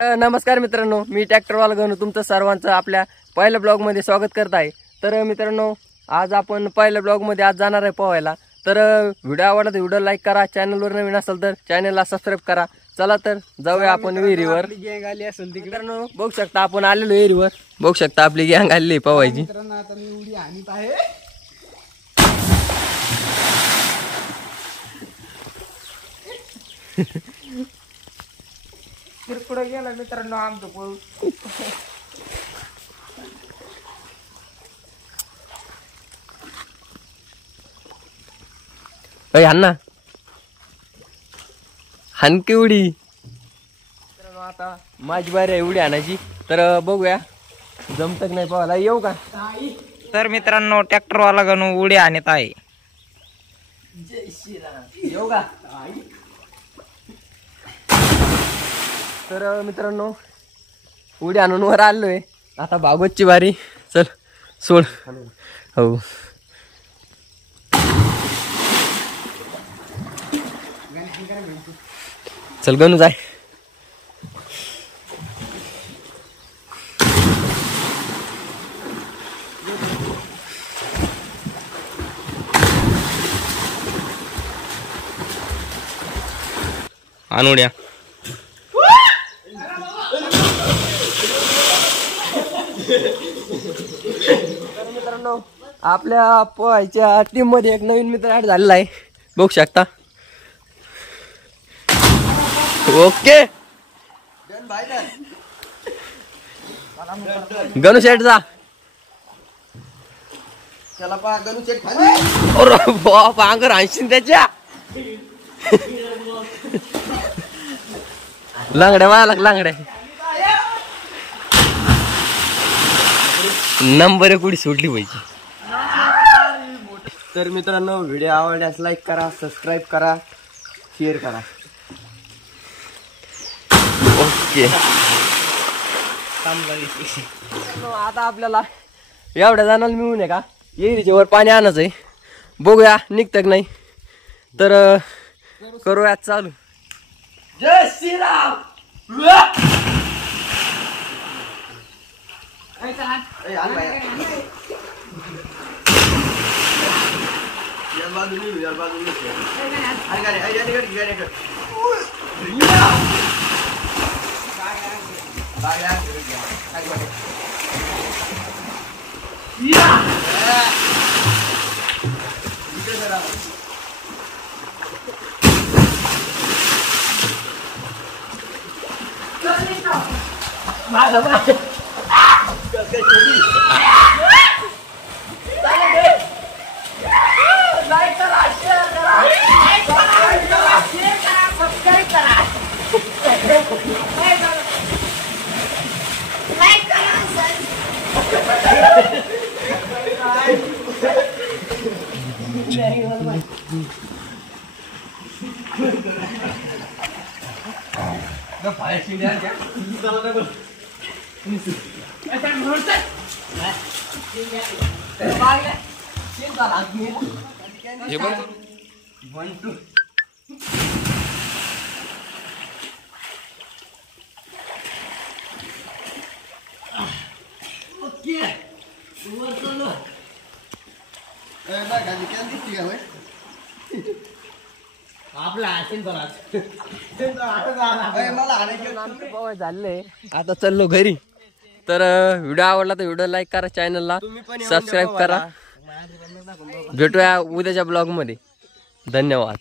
नमस्कार मित्रांनो, मी ट्रॅक्टरवाला गणू तुमचं सर्वांचं आपल्या पहिल्या ब्लॉगमध्ये स्वागत करत आहे। तर मित्रांनो, आज आपण पहिल्या ब्लॉगमध्ये आज जाणार आहे पोहायला। तर व्हिडिओ आवडला तर व्हिडिओ लाईक करा, चॅनलवर नवीन असेल तर चॅनलला सबस्क्राइब करा। चला तर जाऊया आपण विहिरीवर। मित्रांनो बघू शकता आपण आलेलो विहिरीवर, बघू शकता आपली गँग आलेली पोहायची। आता मी उडी आणत आहे। किरकोळ गेला मित्रांनो आमचं पोळ। हाना हानकी उडी। मित्रांनो आता माझी बारी आहे उडी आणायची, तर बघूया जमतक नाही पोहायला। येऊ का? तर मित्रांनो ट्रॅक्टरवाला गणू उडी आणत आहे। जय श्रीराम। येऊ का? तर मित्रांनो उडी आणून वर आलोय, आता भागवतची बारी। चल सोड। हो चल गणू जाय। आणूड्या मित्रांनो आपल्या पोहायच्या टीम मध्ये एक नवीन मित्र ऍड झालेला आहे, बघू शकता। ओके गणू शेट जा। चला पा गणू शेट अरे बाप अंगर आणशील त्याच्या। लांगड्या मला लांगड्या नंबर कुठे सुटली पाहिजे। तर मित्रांनो व्हिडिओ आवडल्यास लाईक करा, सबस्क्राईब करा, शेअर करा। ओके आता आपल्याला एवढ्या जणांना मिळून आहे का येरीच्या वर पाणी आणायचं आहे। बघूया निघतं की नाही, तर करूया चालू। जय श्रीराम। झाले आता चाललो घरी। तर व्हिडिओ आवडला तर व्हिडिओ लाईक करा, चॅनलला सबस्क्राईब करा। भेटूया उद्याच्या ब्लॉग मध्ये। धन्यवाद।